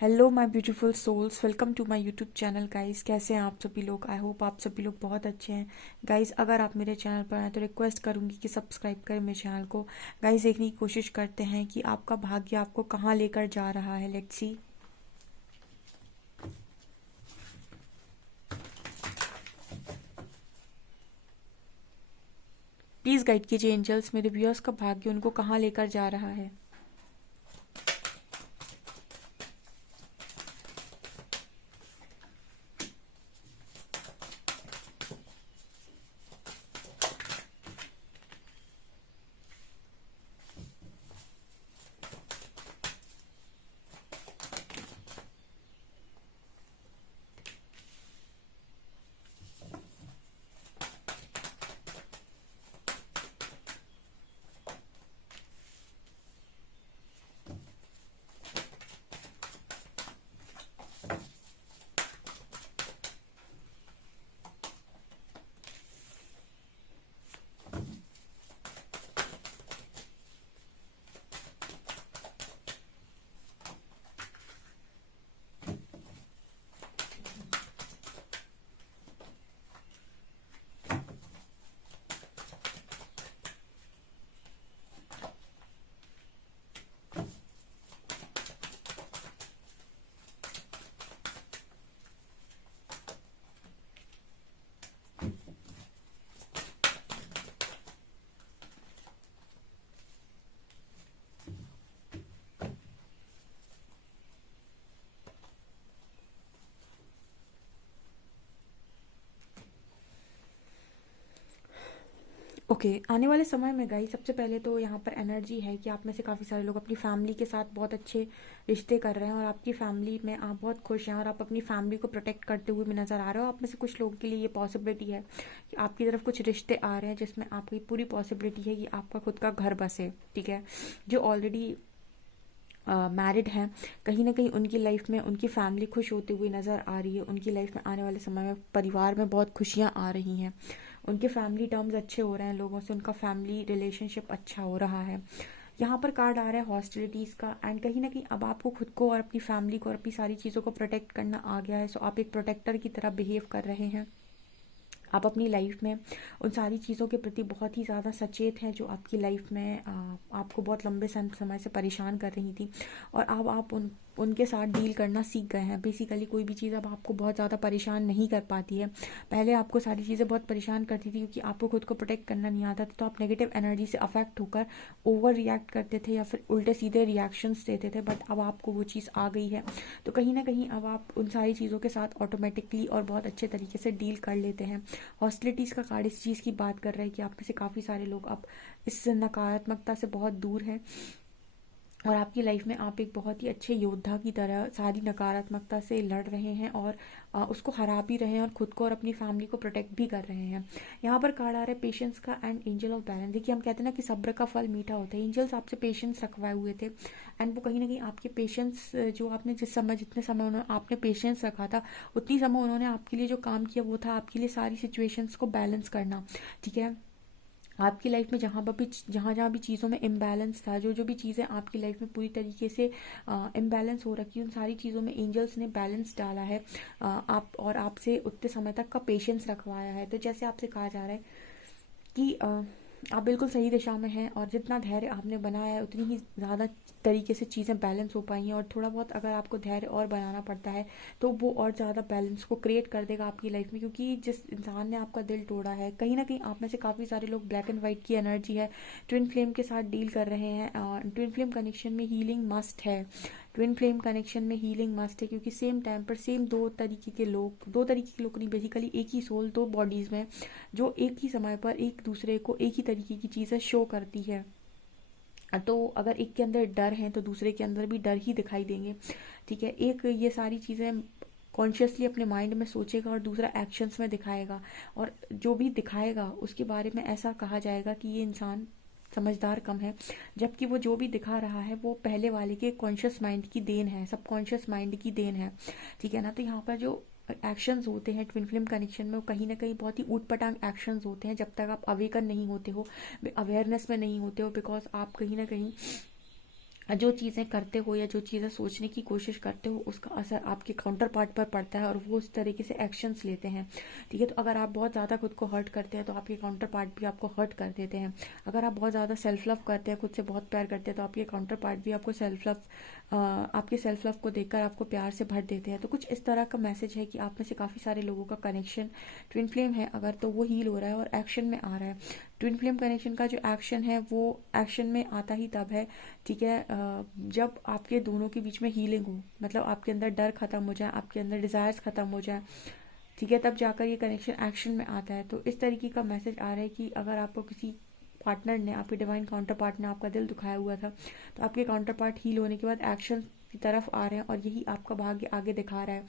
Hello my beautiful souls, welcome to my YouTube channel guys. कैसे हैं आप सभी लोग? आई होप आप सभी लोग बहुत अच्छे हैं। गाइस, अगर आप मेरे चैनल पर आए तो रिक्वेस्ट करूंगी कि सब्सक्राइब करें मेरे चैनल को। गाइस, देखने की कोशिश करते हैं कि आपका भाग्य आपको कहाँ लेकर जा रहा है। Let's see. प्लीज़ गाइड कीजिए एंजल्स, मेरे व्यूअर्स का भाग्य उनको कहाँ लेकर जा रहा है। ओके, आने वाले समय में गाइस, सबसे पहले तो यहाँ पर एनर्जी है कि आप में से काफ़ी सारे लोग अपनी फैमिली के साथ बहुत अच्छे रिश्ते कर रहे हैं और आपकी फैमिली में आप बहुत खुश हैं और आप अपनी फैमिली को प्रोटेक्ट करते हुए भी नज़र आ रहे हो। आप में से कुछ लोगों के लिए ये पॉसिबिलिटी है कि आपकी तरफ कुछ रिश्ते आ रहे हैं जिसमें आपकी पूरी पॉसिबिलिटी है कि आपका खुद का घर बसे। ठीक है, जो ऑलरेडी मैरिड हैं, कहीं ना कहीं उनकी लाइफ में उनकी फैमिली खुश होते हुए नज़र आ रही है। उनकी लाइफ में आने वाले समय में परिवार में बहुत खुशियाँ आ रही हैं। उनके फैमिली टर्म्स अच्छे हो रहे हैं, लोगों से उनका फैमिली रिलेशनशिप अच्छा हो रहा है। यहाँ पर कार्ड आ रहा है हॉस्टिलिटीज़ का, एंड कहीं ना कहीं अब आपको खुद को और अपनी फैमिली को और अपनी सारी चीज़ों को प्रोटेक्ट करना आ गया है। सो आप एक प्रोटेक्टर की तरह बिहेव कर रहे हैं। आप अपनी लाइफ में उन सारी चीज़ों के प्रति बहुत ही ज़्यादा सचेत हैं जो आपकी लाइफ में आपको बहुत लंबे समय से परेशान कर रही थी, और अब आप उनके साथ डील करना सीख गए हैं। बेसिकली कोई भी चीज़ अब आपको बहुत ज़्यादा परेशान नहीं कर पाती है। पहले आपको सारी चीज़ें बहुत परेशान करती थी क्योंकि आपको खुद को प्रोटेक्ट करना नहीं आता था, तो आप नेगेटिव एनर्जी से अफेक्ट होकर ओवर रिएक्ट करते थे या फिर उल्टे सीधे रिएक्शंस देते थे। बट अब आपको वो चीज़ आ गई है, तो कहीं ना कहीं अब आप उन सारी चीज़ों के साथ ऑटोमेटिकली और बहुत अच्छे तरीके से डील कर लेते हैं। हॉस्टिलिटीज़ का कार्ड इस चीज़ की बात कर रहा है कि आप में से काफ़ी सारे लोग अब इस नकारात्मकता से बहुत दूर हैं और आपकी लाइफ में आप एक बहुत ही अच्छे योद्धा की तरह सारी नकारात्मकता से लड़ रहे हैं और उसको हरा भी रहे हैं और खुद को और अपनी फैमिली को प्रोटेक्ट भी कर रहे हैं। यहाँ पर कार्ड आ रहा है पेशेंस का एंड एंजल ऑफ बैलेंस। देखिए, हम कहते हैं ना कि सब्र का फल मीठा होता है। एंजल्स आपसे पेशेंस रखवाए हुए थे, एंड वो कहीं ना कहीं आपके पेशेंस, जो आपने जितने समय उन्होंने आपने पेशेंस रखा था, उतनी समय उन्होंने आपके लिए जो काम किया वो था आपके लिए सारी सिचुएशंस को बैलेंस करना। ठीक है, आपकी लाइफ में जहाँ जहाँ भी चीज़ों में इम्बैलेंस था, जो जो भी चीज़ें आपकी लाइफ में पूरी तरीके से इम्बैलेंस हो रखी, उन सारी चीज़ों में एंजल्स ने बैलेंस डाला है। आप और आपसे उतने समय तक का पेशेंस रखवाया है। तो जैसे आपसे कहा जा रहा है कि आप बिल्कुल सही दिशा में हैं और जितना धैर्य आपने बनाया है उतनी ही ज़्यादा तरीके से चीज़ें बैलेंस हो पाई हैं, और थोड़ा बहुत अगर आपको धैर्य और बनाना पड़ता है तो वो और ज़्यादा बैलेंस को क्रिएट कर देगा आपकी लाइफ में। क्योंकि जिस इंसान ने आपका दिल तोड़ा है, कहीं ना कहीं आप में से काफ़ी सारे लोग ब्लैक एंड वाइट की एनर्जी है, ट्विन फ्लेम के साथ डील कर रहे हैं। ट्विन फ्लेम कनेक्शन में हीलिंग मस्ट है। ट्विन फ्लेम कनेक्शन में हीलिंग मस्ट है क्योंकि सेम टाइम पर सेम दो तरीके के लोग नहीं, बेसिकली एक ही सोल दो बॉडीज़ में, जो एक ही समय पर एक दूसरे को एक ही तरीके की चीज़ें शो करती है। तो अगर एक के अंदर डर है तो दूसरे के अंदर भी डर ही दिखाई देंगे। ठीक है, एक ये सारी चीज़ें कॉन्शियसली अपने माइंड में सोचेगा और दूसरा एक्शंस में दिखाएगा, और जो भी दिखाएगा उसके बारे में ऐसा कहा जाएगा कि ये इंसान समझदार कम है, जबकि वो जो भी दिखा रहा है वो पहले वाले के कॉन्शियस माइंड की देन है, सबकॉन्शियस माइंड की देन है। ठीक है ना, तो यहाँ पर जो एक्शंस होते हैं ट्विन फ्लेम कनेक्शन में, वो कहीं ना कहीं बहुत ही ऊट पटांग एक्शंस होते हैं जब तक आप अवेकन नहीं होते हो, अवेयरनेस में नहीं होते हो, बिकॉज आप कहीं ना कहीं जो चीज़ें करते हो या जो चीज़ें सोचने की कोशिश करते हो उसका असर आपके काउंटर पार्ट पर पड़ता है और वो उस तरीके से एक्शंस लेते हैं। ठीक है, तो अगर आप बहुत ज़्यादा खुद को हर्ट करते हैं तो आपके काउंटर पार्ट भी आपको हर्ट कर देते हैं। अगर आप बहुत ज़्यादा सेल्फ लव करते हैं, खुद से बहुत प्यार करते हैं, तो आपके काउंटर पार्ट भी आपको आपके सेल्फ लव को देखकर आपको प्यार से भर देते हैं। तो कुछ इस तरह का मैसेज है कि आप में से काफ़ी सारे लोगों का कनेक्शन ट्विन फ्लेम है अगर, तो वो हील हो रहा है और एक्शन में आ रहा है। ट्विन फ्लेम कनेक्शन का जो एक्शन है वो एक्शन में आता ही तब है, ठीक है, जब आपके दोनों के बीच में हीलिंग हो, मतलब आपके अंदर डर खत्म हो जाए, आपके अंदर डिज़ायर्स खत्म हो जाए, ठीक है, तब जाकर ये कनेक्शन एक्शन में आता है। तो इस तरीके का मैसेज आ रहा है कि अगर आपको किसी पार्टनर ने, आपके डिवाइन काउंटर पार्ट ने आपका दिल दुखाया हुआ था, तो आपके काउंटर पार्ट हील होने के बाद एक्शन की तरफ आ रहे हैं और यही आपका भाग्य आगे दिखा रहा है।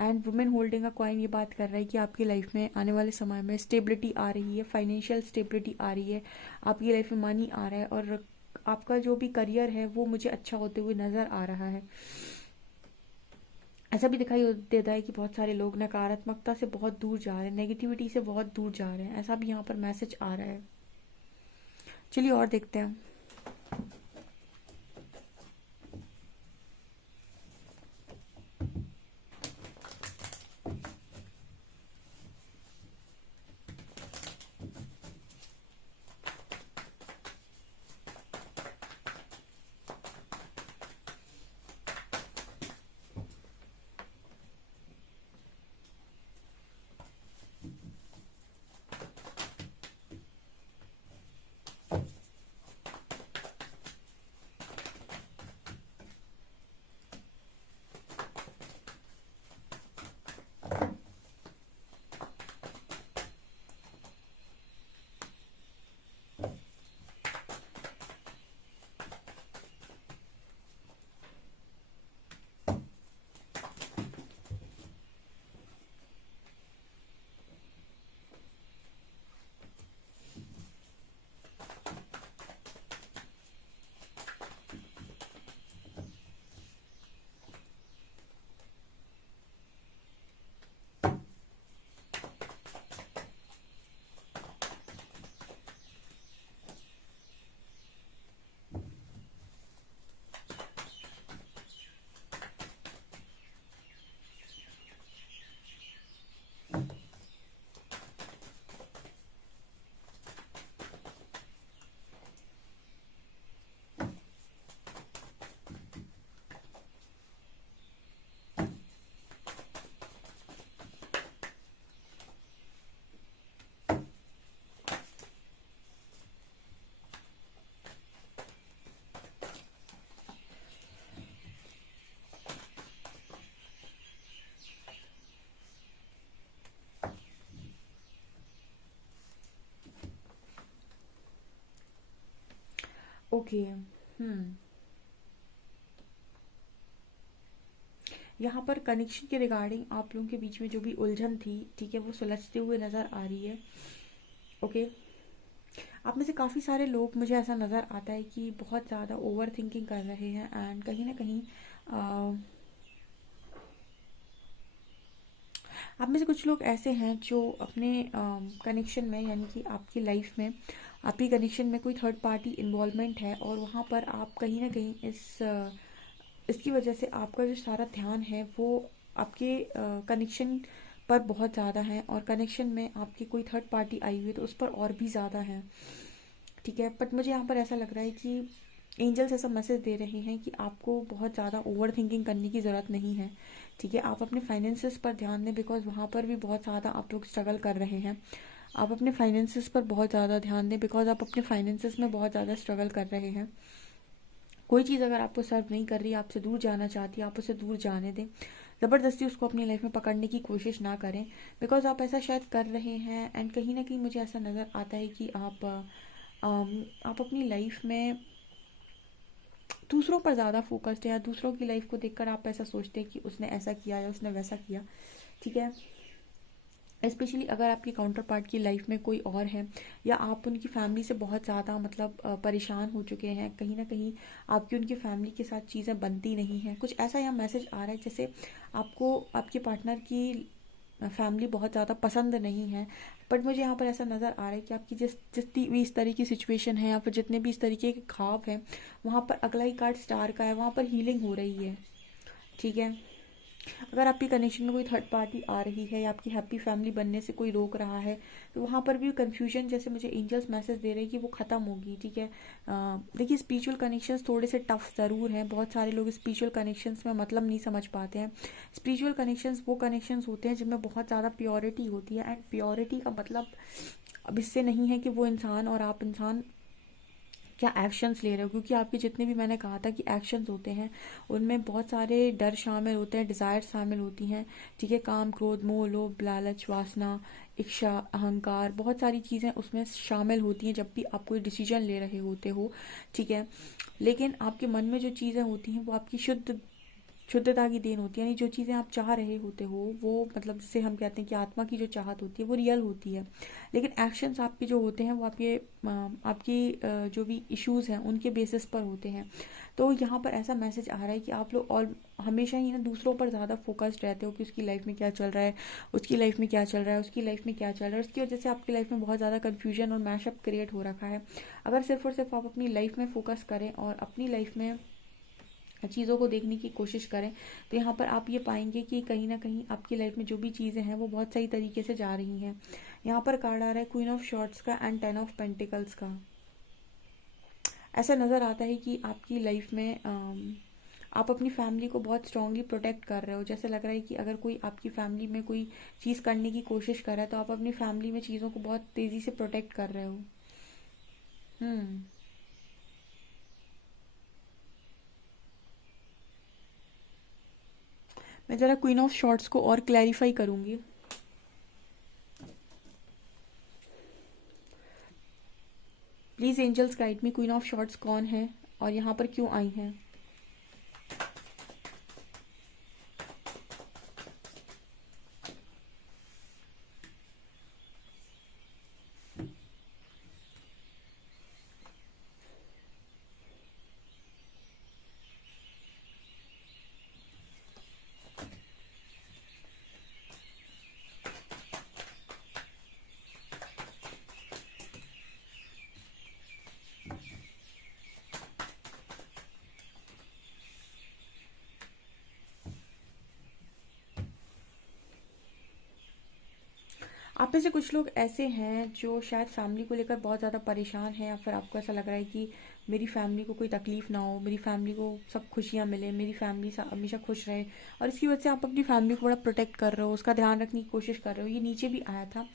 And women holding a coin ये बात कर रहा है कि आपकी लाइफ में आने वाले समय में स्टेबिलिटी आ रही है, फाइनेंशियल स्टेबिलिटी आ रही है, आपकी लाइफ में मनी आ रहा है और आपका जो भी करियर है वो मुझे अच्छा होते हुए नज़र आ रहा है। ऐसा भी दिखाई देता है कि बहुत सारे लोग नकारात्मकता से बहुत दूर जा रहे हैं, नेगेटिविटी से बहुत दूर जा रहे हैं, ऐसा भी यहाँ पर मैसेज आ रहा है। चलिए और देखते हैं। ओके। यहाँ पर कनेक्शन के रिगार्डिंग आप लोगों के बीच में जो भी उलझन थी, ठीक है, वो सुलझते हुए नज़र आ रही है। ओके, आप में से काफ़ी सारे लोग, मुझे ऐसा नज़र आता है कि बहुत ज़्यादा ओवर थिंकिंग कर रहे हैं एंड कहीं ना कहीं आप में से कुछ लोग ऐसे हैं जो अपने कनेक्शन में, यानी कि आपकी लाइफ में, आपकी कनेक्शन में कोई थर्ड पार्टी इन्वॉल्वमेंट है और वहाँ पर आप कहीं ना कहीं इसकी वजह से आपका जो सारा ध्यान है वो आपके कनेक्शन पर बहुत ज़्यादा है और कनेक्शन में आपकी कोई थर्ड पार्टी आई हुई है तो उस पर और भी ज़्यादा है। ठीक है, बट मुझे यहाँ पर ऐसा लग रहा है कि एंजल्स ऐसा मैसेज दे रहे हैं कि आपको बहुत ज़्यादा ओवर थिंकिंग करने की ज़रूरत नहीं है। ठीक है, आप अपने फाइनेंसेस पर ध्यान दें बिकॉज वहाँ पर भी बहुत ज़्यादा आप लोग स्ट्रगल कर रहे हैं। आप अपने फाइनेंसेस पर बहुत ज़्यादा ध्यान दें बिकॉज आप अपने फाइनेंसेस में बहुत ज़्यादा स्ट्रगल कर रहे हैं। कोई चीज़ अगर आपको सर्व नहीं कर रही, आपसे दूर जाना चाहती है, आप उसे दूर जाने दें। ज़बरदस्ती उसको अपनी लाइफ में पकड़ने की कोशिश ना करें बिकॉज आप ऐसा शायद कर रहे हैं एंड कहीं ना कहीं मुझे ऐसा नज़र आता है कि आप अपनी लाइफ में दूसरों पर ज़्यादा फोकस्ड है या दूसरों की लाइफ को देखकर आप ऐसा सोचते हैं कि उसने ऐसा किया या उसने वैसा किया। ठीक है, स्पेशली अगर आपकी काउंटर पार्ट की लाइफ में कोई और है या आप उनकी फैमिली से बहुत ज़्यादा मतलब परेशान हो चुके हैं, कहीं ना कहीं आपकी उनकी फैमिली के साथ चीज़ें बनती नहीं हैं, कुछ ऐसा यहाँ मैसेज आ रहा है जैसे आपको आपके पार्टनर की फैमिली बहुत ज़्यादा पसंद नहीं है। बट मुझे यहाँ पर ऐसा नज़र आ रहा है कि आपकी जितनी भी इस तरह की सिचुएशन है या फिर जितने भी इस तरीके के ख्वाब हैं, वहाँ पर अगला ही कार्ड स्टार का है, वहाँ पर हीलिंग हो रही है। ठीक है, अगर आपकी कनेक्शन में कोई थर्ड पार्टी आ रही है या आपकी हैप्पी फैमिली बनने से कोई रोक रहा है, तो वहाँ पर भी कन्फ्यूजन, जैसे मुझे एंजल्स मैसेज दे रहे हैं कि वो ख़त्म होगी। ठीक है, देखिए स्पिरिचुअल कनेक्शंस थोड़े से टफ ज़रूर हैं। बहुत सारे लोग स्पिरिचुअल कनेक्शंस में मतलब नहीं समझ पाते हैं। स्पिरिचुअल कनेक्शंस वो कनेक्शंस होते हैं जिनमें बहुत ज़्यादा प्योरिटी होती है। एंड प्योरिटी का मतलब अब इससे नहीं है कि वो इंसान और आप इंसान क्या एक्शंस ले रहे हो, क्योंकि आपके जितने भी, मैंने कहा था कि एक्शंस होते हैं उनमें बहुत सारे डर शामिल होते हैं, डिज़ायर शामिल होती हैं। ठीक है, काम, क्रोध, मोह, लोभ, लालच, वासना, इच्छा, अहंकार, बहुत सारी चीज़ें उसमें शामिल होती हैं जब भी आप कोई डिसीजन ले रहे होते हो। ठीक है, लेकिन आपके मन में जो चीज़ें होती हैं वो आपकी शुद्धता की देन होती है। यानी जो चीज़ें आप चाह रहे होते हो वो, मतलब जिसे हम कहते हैं कि आत्मा की जो चाहत होती है वो रियल होती है। लेकिन एक्शंस आपके जो होते हैं वो आपकी जो भी इश्यूज़ हैं उनके बेसिस पर होते हैं। तो यहाँ पर ऐसा मैसेज आ रहा है कि आप लोग और हमेशा ही ना दूसरों पर ज़्यादा फोकस्ड रहते हो कि उसकी लाइफ में क्या चल रहा है, उसकी लाइफ में क्या चल रहा है, उसकी लाइफ में क्या चल रहा है। उसकी वजह से आपकी लाइफ में बहुत ज़्यादा कन्फ्यूजन और मैशअप क्रिएट हो रखा है। अगर सिर्फ और सिर्फ आप अपनी लाइफ में फोकस करें और अपनी लाइफ में चीज़ों को देखने की कोशिश करें, तो यहाँ पर आप ये पाएंगे कि कहीं ना कहीं आपकी लाइफ में जो भी चीज़ें हैं वो बहुत सही तरीके से जा रही हैं। यहाँ पर कार्ड आ रहा है क्वीन ऑफ शॉर्ट्स का एंड 10 ऑफ पेंटिकल्स का। ऐसा नज़र आता है कि आपकी लाइफ में आप अपनी फैमिली को बहुत स्ट्रांगली प्रोटेक्ट कर रहे हो। जैसे लग रहा है कि अगर कोई आपकी फैमिली में कोई चीज़ करने की कोशिश कर रहा है तो आप अपनी फैमिली में चीज़ों को बहुत तेज़ी से प्रोटेक्ट कर रहे हो। हम्म मैं ज़रा क्वीन ऑफ शॉर्ट्स को और क्लैरिफाई करूँगी। Please angels guide me, queen of shorts कौन है और यहाँ पर क्यों आई हैं? आप में से कुछ लोग ऐसे हैं जो शायद फैमिली को लेकर बहुत ज़्यादा परेशान हैं, या फिर आपको ऐसा लग रहा है कि मेरी फैमिली को कोई तकलीफ़ ना हो, मेरी फैमिली को सब खुशियाँ मिले, मेरी फैमिली हमेशा खुश रहे, और इसकी वजह से आप अपनी फैमिली को बड़ा प्रोटेक्ट कर रहे हो, उसका ध्यान रखने की कोशिश कर रहे हो। ये नीचे भी आया था।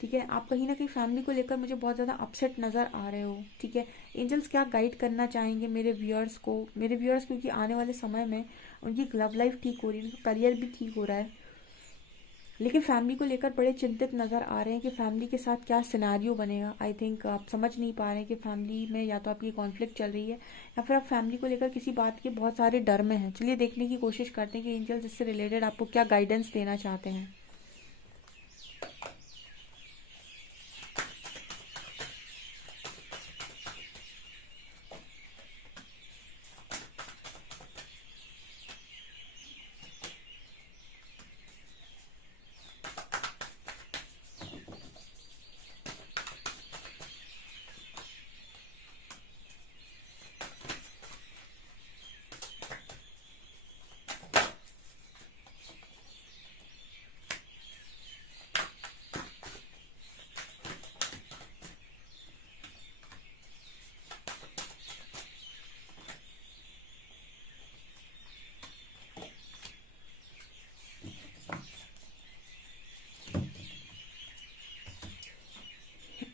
ठीक है, आप कहीं ना कहीं फैमिली को लेकर मुझे बहुत ज़्यादा अपसेट नज़र आ रहे हो। ठीक है, एंजल्स क्या गाइड करना चाहेंगे मेरे व्यूअर्स को? मेरे व्यूअर्स, क्योंकि आने वाले समय में उनकी लव लाइफ ठीक हो रही है, उनका करियर भी ठीक हो रहा है, लेकिन फैमिली को लेकर बड़े चिंतित नज़र आ रहे हैं कि फैमिली के साथ क्या सिनेरियो बनेगा। आई थिंक आप समझ नहीं पा रहे हैं कि फैमिली में या तो आपकी कॉन्फ्लिक्ट चल रही है या फिर आप फैमिली को लेकर किसी बात के बहुत सारे डर में हैं। चलिए देखने की कोशिश करते हैं कि एंजल्स इससे रिलेटेड आपको क्या गाइडेंस देना चाहते हैं।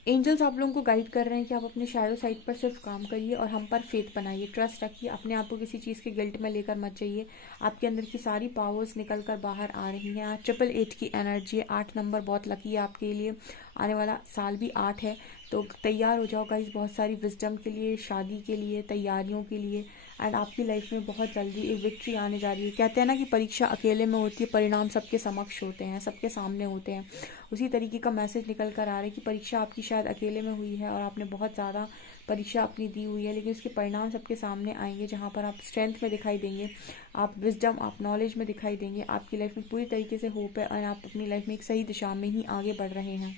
एंजल्स आप लोगों को गाइड कर रहे हैं कि आप अपने शैडो साइड पर सिर्फ काम करिए और हम पर फेथ बनाइए, ट्रस्ट रखिए, अपने आप को किसी चीज़ के गिल्ट में लेकर मत जाइए। आपके अंदर की सारी पावर्स निकल कर बाहर आ रही हैं। आज 888 की एनर्जी है, 8 नंबर बहुत लकी है आपके लिए। आने वाला साल भी 8 है, तो तैयार हो जाओ गाइस बहुत सारी विजडम के लिए, शादी के लिए, तैयारियों के लिए। एंड आपकी लाइफ में बहुत जल्दी एक विक्ट्री आने जा रही है। कहते हैं ना कि परीक्षा अकेले में होती है, परिणाम सबके समक्ष होते हैं, सबके सामने होते हैं। उसी तरीके का मैसेज निकल कर आ रहा है कि परीक्षा आपकी शायद अकेले में हुई है और आपने बहुत ज़्यादा परीक्षा अपनी दी हुई है, लेकिन उसके परिणाम सबके सामने आएंगे, जहाँ पर आप स्ट्रेंथ में दिखाई देंगे, आप विजडम, आप नॉलेज में दिखाई देंगे, आपकी लाइफ में पूरी तरीके से होप है और आप अपनी लाइफ में एक सही दिशा में ही आगे बढ़ रहे हैं।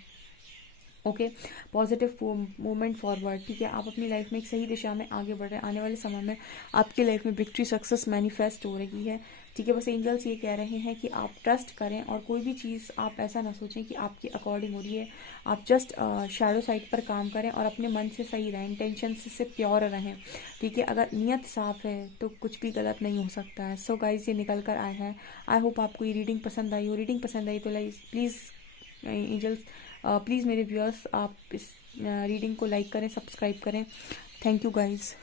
ओके, पॉजिटिव मूवमेंट फॉरवर्ड, ठीक है, आप अपनी लाइफ में एक सही दिशा में आगे बढ़ रहे हैं। आने वाले समय में आपकी लाइफ में विक्ट्री, सक्सेस मैनिफेस्ट हो रही है, ठीक है। बस एंजल्स ये कह रहे हैं कि आप ट्रस्ट करें और कोई भी चीज़ आप ऐसा ना सोचें कि आपकी अकॉर्डिंग हो रही है। आप जस्ट शैडो साइड पर काम करें और अपने मन से सही रहें, इंटेंशन से प्योर रहें, ठीक है। अगर नीयत साफ है तो कुछ भी गलत नहीं हो सकता है। सो गाइज, ये निकल कर आया है। आई होप आपको ये रीडिंग पसंद आई हो। रीडिंग पसंद आई तो प्लीज़ एंजल्स, प्लीज़ मेरे व्यूअर्स, आप इस रीडिंग को लाइक करें, सब्सक्राइब करें। Thank you guys.